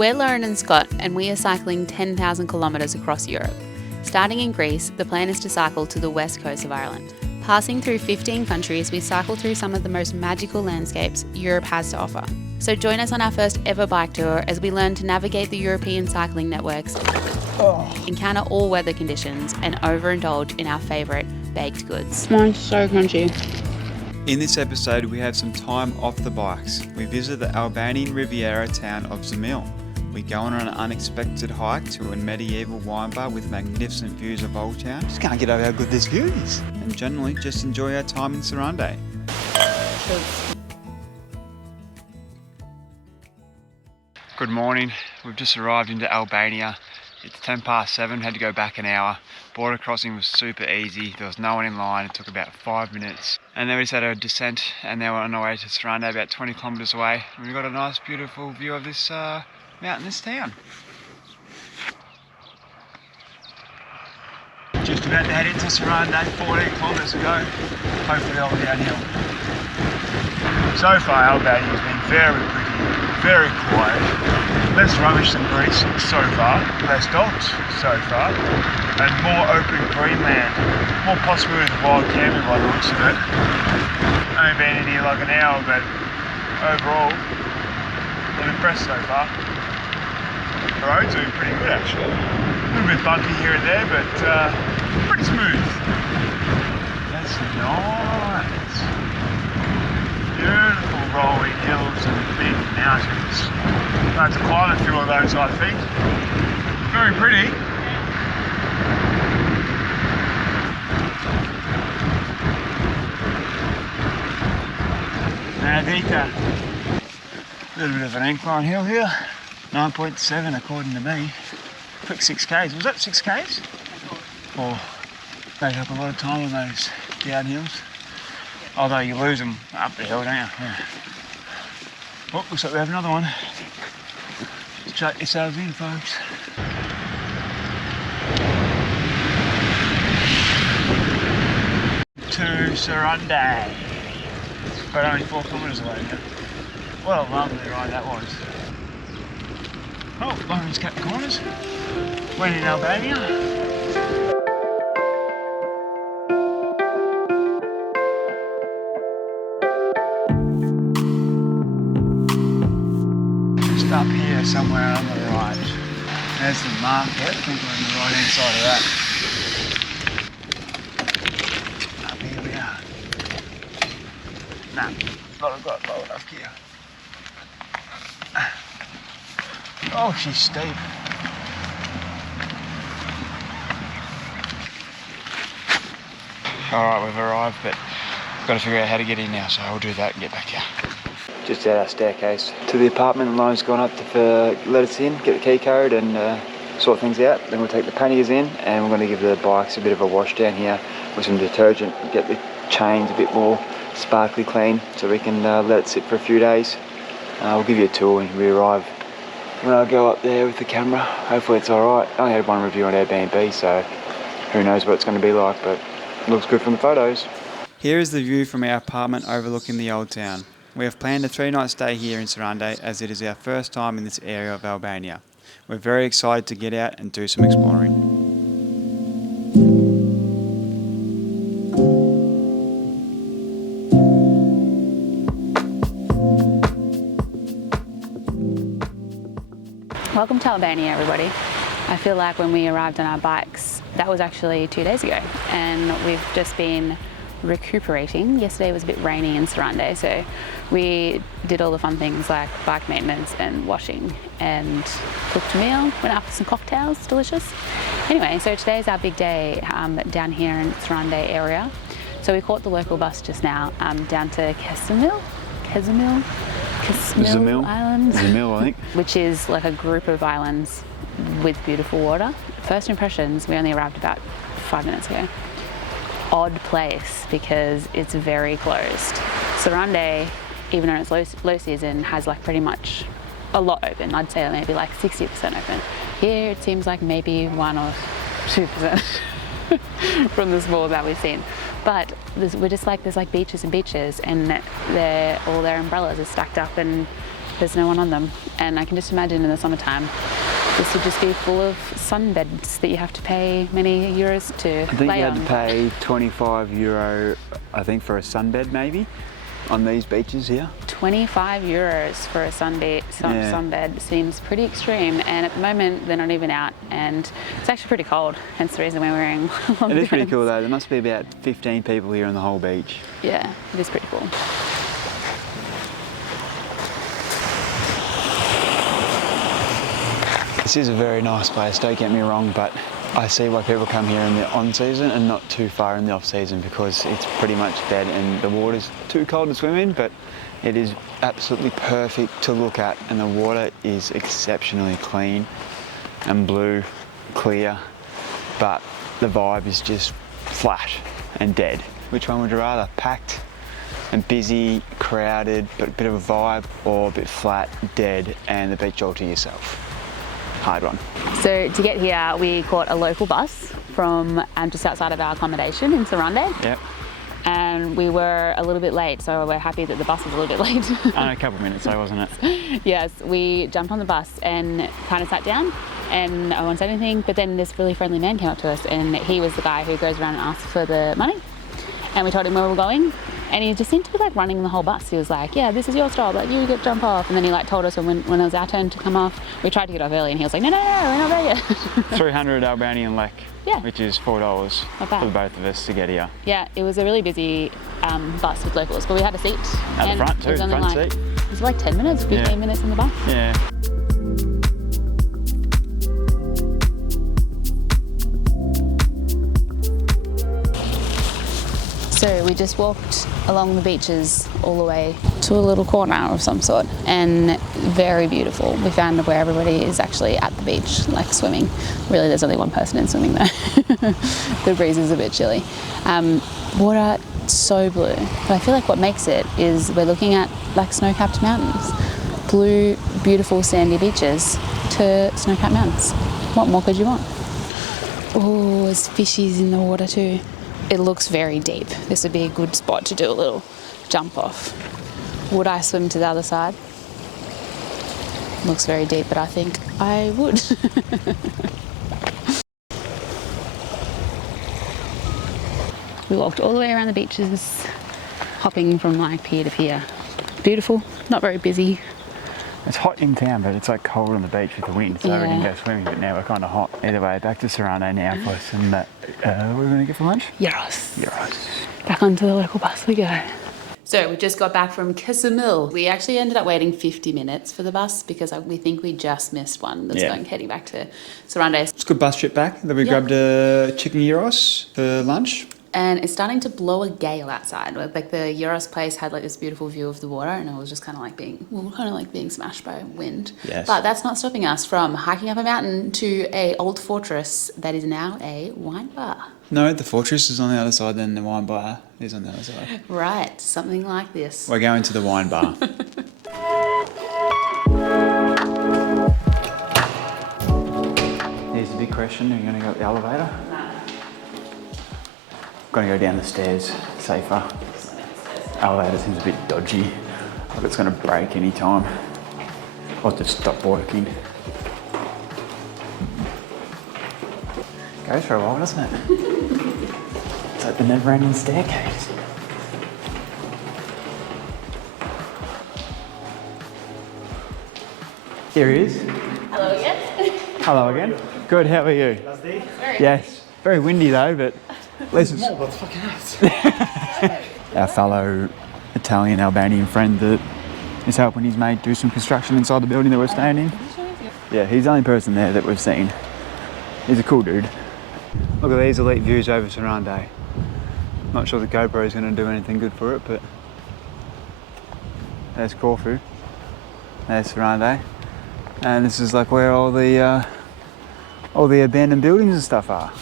We're Lauren and Scott, and we are cycling 10,000 kilometres across Europe. Starting in Greece, the plan is to cycle to the west coast of Ireland. Passing through 15 countries, we cycle through some of the most magical landscapes Europe has to offer. So join us on our first ever bike tour as we learn to navigate the European cycling networks, encounter all weather conditions, and overindulge in our favourite baked goods. Mine's so crunchy. In this episode, we have some time off the bikes. We visit the Albanian Riviera town of Ksamil. We go on an unexpected hike to a medieval wine bar with magnificent views of Old Town. Just can't get over how good this view is. And generally, just enjoy our time in Sarande. Good morning. We've just arrived into Albania. It's 7:10, had to go back an hour. Border crossing was super easy. There was no one in line. It took about 5 minutes. And then we just had a descent and now we're on our way to Sarande, about 20 kilometres away. And we've got a nice, beautiful view of this mountainous town. Just about to head into Sarande, 14 kilometres to go. Hopefully I'll be downhill. So far Albania's been very pretty, very quiet. Less rubbish than Greece so far, less dogs so far, and more open greenland. More possibilities of wild camping by the looks of it. Only been in here like an hour, but overall, I'm impressed so far. The roads are pretty good actually. A little bit bumpy here and there, but pretty smooth. That's nice. Beautiful rolling hills and big mountains. I have to climb a few of those, I think. Very pretty. Navika. A little bit of an incline hill here. 9.7 according to me. Quick 6Ks. Was that 6S? Or take up a lot of time on those downhills. Although you lose them up the hill, don't you? Yeah. Oh, looks like we have another one. Let's chuck yourselves in, folks. To Sarande. But only 4 kilometres away now. What a lovely ride that was. Oh, Lauren's cut the corners. When in Albania. Just up here somewhere on the right. There's the market. I think we're on the right hand side of that. Up here we are. Nah, not got low enough here. Oh, she's steep. Alright, we've arrived, but we've got to figure out how to get in now, so I'll do that and get back here. Just out our staircase to the apartment. Lauren's gone up to let us in, get the key code and sort things out. Then we'll take the panniers in and we're going to give the bikes a bit of a wash down here with some detergent, get the chains a bit more sparkly clean so we can let it sit for a few days. We'll give you a tour when we arrive. When I go up there with the camera, hopefully it's alright. I only had one review on Airbnb, so who knows what it's going to be like, but it looks good from the photos. Here is the view from our apartment overlooking the old town. We have planned a 3-night stay here in Sarande as it is our first time in this area of Albania. We're very excited to get out and do some exploring. Welcome to Albania, everybody. I feel like when we arrived on our bikes, that was actually 2 days ago, and we've just been recuperating. Yesterday was a bit rainy in Sarande, so we did all the fun things like bike maintenance and washing and cooked a meal, went out for some cocktails, delicious. Anyway, so today's our big day down here in Sarande area. So we caught the local bus just now down to Ksamil Island, Ksamil, I think. which is like a group of islands with beautiful water. First impressions, we only arrived about 5 minutes ago. Odd place because it's very closed. Sarande, even though it's low season, has like pretty much a lot open. I'd say maybe like 60% open. Here it seems like maybe 1 or 2% from the small that we've seen. But we're just like, there's like beaches and beaches, and all their umbrellas are stacked up and there's no one on them. And I can just imagine in the summertime, this would just be full of sunbeds that you have to pay many euros to I think lay you had on. to pay €25, I think, for a sunbed maybe, on these beaches here. 25 euros for a sunbed seems pretty extreme, and at the moment they're not even out, and it's actually pretty cold, hence the reason we're wearing long It is pretty pants. cool though. There must be about 15 people here on the whole beach. Yeah, it is pretty cool. This is a very nice place, don't get me wrong, but I see why people come here in the on-season and not too far in the off-season, because it's pretty much dead and the water's too cold to swim in, but it is absolutely perfect to look at, and the water is exceptionally clean and blue, clear, but the vibe is just flat and dead. Which one would you rather? Packed and busy, crowded, but a bit of a vibe, or a bit flat, dead, and the beach all to yourself? Hard one. So to get here, we caught a local bus from just outside of our accommodation in Sarande. Yep. And we were a little bit late, so we're happy that the bus was a little bit late. A couple of minutes though, wasn't it? Yes, we jumped on the bus and kind of sat down, and I won't say anything, but then this really friendly man came up to us, and he was the guy who goes around and asks for the money. And we told him where we were going, and he just seemed to be like running the whole bus. He was like, yeah, this is your stop, like you get jump off. And then he like told us when it was our turn to come off, we tried to get off early, and he was like, no, we're not there yet. 300 Albanian lek, Yeah. which is $4 Not bad. for both of us to get here. Yeah, it was a really busy bus with locals, but we had a seat. At the front too, it was only front like, seat. It was like 10 minutes, 15 minutes in the bus. Yeah. So we just walked along the beaches all the way to a little corner of some sort, and very beautiful. We found where everybody is actually at the beach, like swimming. Really, there's only one person in swimming there. The breeze is a bit chilly. Water so blue, but I feel like what makes it is we're looking at like snow-capped mountains. Blue, beautiful sandy beaches to snow-capped mountains. What more could you want? Oh, there's fishies in the water too. It looks very deep. This would be a good spot to do a little jump off. Would I swim to the other side? Looks very deep, but I think I would. We walked all the way around the beaches, hopping from like pier to pier. Beautiful, not very busy. It's hot in town, but it's like cold on the beach with the wind, so we didn't Yeah. go swimming, but now we're kind of hot. Either way, back to Sarande now for some, what are we going to get for lunch? Euros. Euros. Back onto the local bus we go. So we just got back from Ksamil. We actually ended up waiting 50 minutes for the bus because we think we just missed one that's heading back to Sarande. It's a good bus trip back. Then we Yeah. grabbed a chicken gyros for lunch. And it's starting to blow a gale outside. Like the Euros place had like this beautiful view of the water, and it was just kind of like being smashed by wind. Yes. But that's not stopping us from hiking up a mountain to a old fortress that is now a wine bar. No, the fortress is on the other side, then the wine bar is on the other side. Right, something like this. We're going to the wine bar. Here's the big question, are you going to go up the elevator? Going to go down the stairs, safer. Elevator seems a bit dodgy, like it's going to break any time. Or just stop working. Goes for a while, doesn't it? It's like the never-ending staircase. Here he is. Hello again. Hello again. Good, how are you? Last day? Yes. Very windy though, but at least it's... No, but fucking hot. Our fellow Italian Albanian friend that is helping his mate do some construction inside the building that we're staying in. Yeah, he's the only person there that we've seen. He's a cool dude. Look at these elite views over Sarande. Not sure the GoPro is going to do anything good for it, but there's Corfu, there's Sarande, and this is like where all the abandoned buildings and stuff are,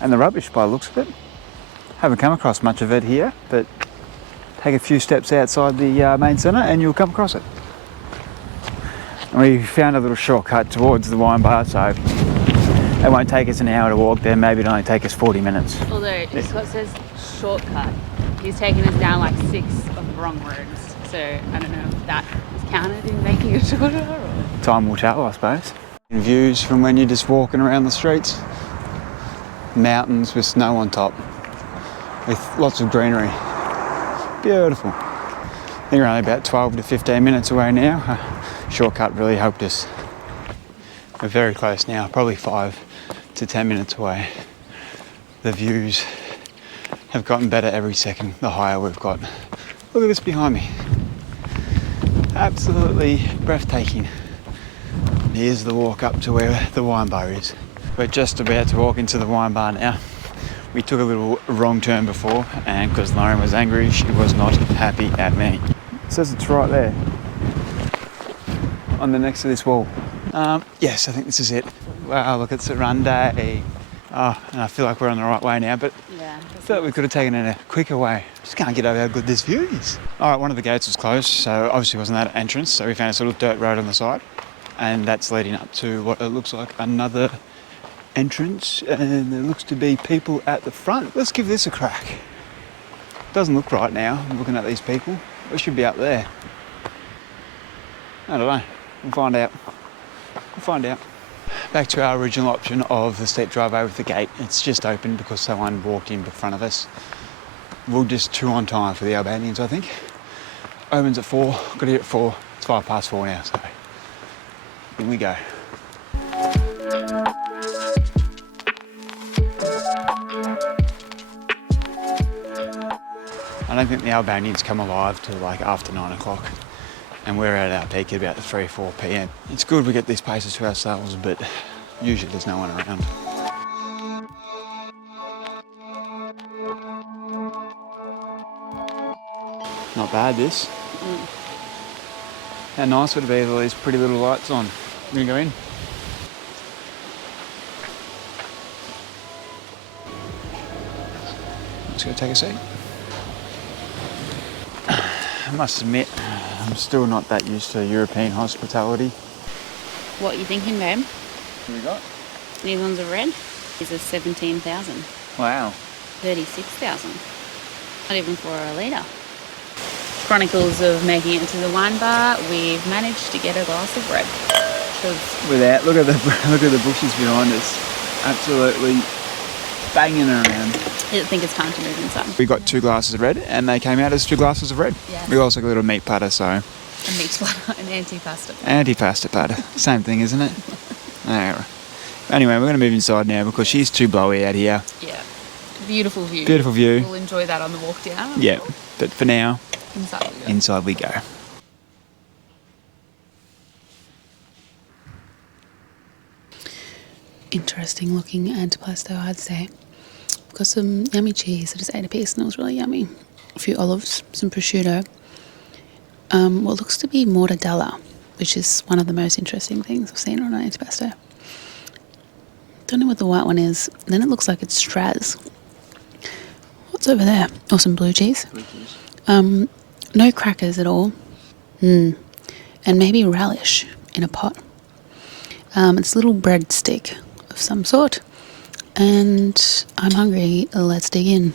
and the rubbish by the looks of it. Haven't come across much of it here, but take a few steps outside the main centre and you'll come across it. And we found a little shortcut towards the wine bar, so it won't take us an hour to walk there, maybe it'll only take us 40 minutes. Although Scott says shortcut, he's taken us down like 6 of the wrong roads. So I don't know if that is counted in making it shorter? Or? Time will tell, I suppose. Views from when you're just walking around the streets. Mountains with snow on top, with lots of greenery. Beautiful. I think we're only about 12 to 15 minutes away now. Shortcut really helped us. We're very close now, probably 5 to 10 minutes away. The views have gotten better every second the higher we've got. Look at this behind me. Absolutely breathtaking. Here's the walk up to where the wine bar is. We're just about to walk into the wine bar now. We took a little wrong turn before, and because Lauren was angry, she was not happy at me. It says it's right there, on the next to this wall. Yes, I think this is it. Wow, look at Sarande. Oh, and I feel like we're on the right way now, but Yeah. I feel like we could have taken it a quicker way. Just can't get over how good this view is. All right, one of the gates was closed, so obviously wasn't that entrance, so we found this little dirt road on the side, and that's leading up to what it looks like another entrance, and there looks to be people at the front. Let's give this a crack. Doesn't look right now, looking at these people. We should be up there. I don't know. We'll find out. We'll find out. Back to our original option of the steep drive over the gate. It's just open because someone walked in front of us. We're just too on time for the Albanians, I think. Opens at 4, got here at 4. It's 4:05 now, so in we go. I don't think the Albanians come alive till like after 9 o'clock, and we're at our peak at about 3, 4 p.m. It's good we get these places to ourselves, but usually there's no one around. Not bad, this. How nice would it be with all these pretty little lights on? You gonna go in? Let's go take a seat. I must admit, I'm still not that used to European hospitality. What are you thinking, babe? What we got? These ones are red. These are 17,000. Wow. 36,000. Not even for a litre. Chronicles of making it to the wine bar. We've managed to get a glass of red. Without, look at the bushes behind us. Absolutely banging around. I think it's time to move inside. We got 2 glasses of red, and they came out as 2 glasses of red. Yeah. We also got a little meat platter, so. A meat platter, an anti-pasta platter. Anti-pasta platter. Same thing, isn't it? Alright. Anyway, we're going to move inside now because she's too blowy out here. Yeah. Beautiful view. Beautiful view. We'll enjoy that on the walk down. Yeah, but for now, Inside we go. inside we go. Interesting looking antipasto, I'd say. Got some yummy cheese. I just ate a piece and it was really yummy. A few olives, some prosciutto. What looks to be mortadella, which is one of the most interesting things I've seen on an antipasto. Don't know what the white one is. Then it looks like it's Straz. What's over there? Oh, some blue cheese. No crackers at all. And maybe relish in a pot. It's a little breadstick of some sort. And I'm hungry. Let's dig in.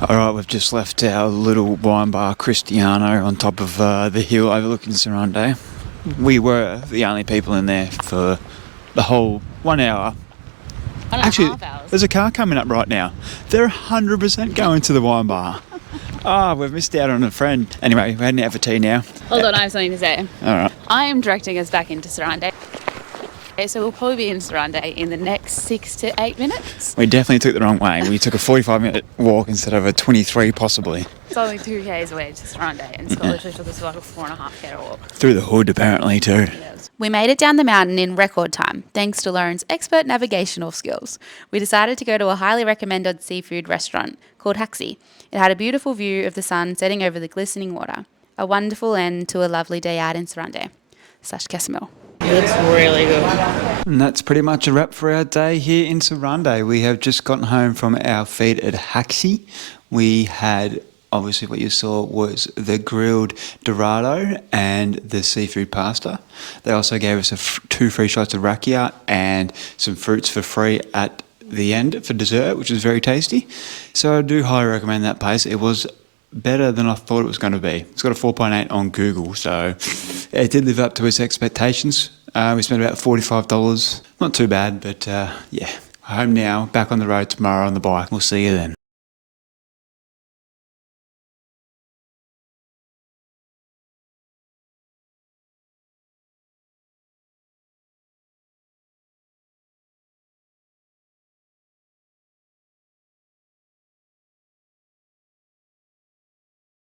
All right, we've just left our little wine bar Cristiano on top of the hill overlooking Sarande. We were the only people in there for the whole 1 hour. Actually, there's a car coming up right now. They're 100% going to the wine bar. We've missed out on a friend. Anyway, we're heading out for tea now. Hold on, I have something to say. All right. I am directing us back into Sarande. So we'll probably be in Sarande in the next 6 to 8 minutes. We definitely took the wrong way. We took a 45-minute walk instead of a 23 possibly. It's only 2 k's away to Sarande, and Scott literally took us like a 4.5 k walk. Through the hood apparently too. We made it down the mountain in record time, thanks to Lauren's expert navigational skills. We decided to go to a highly recommended seafood restaurant called Haxi. It had a beautiful view of the sun setting over the glistening water. A wonderful end to a lovely day out in Sarande. Sarande and Ksamil. It looks really good. And that's pretty much a wrap for our day here in Sarande. We have just gotten home from our feed at Haxi. We had, obviously what you saw was the grilled dorado and the seafood pasta. They also gave us 2 free shots of rakia and some fruits for free at the end for dessert, which was very tasty. So I do highly recommend that place. It was better than I thought it was going to be. It's got a 4.8 on Google, so it did live up to its expectations. We spent about $45. Not too bad, but yeah. Home now, back on the road tomorrow on the bike. We'll see you then.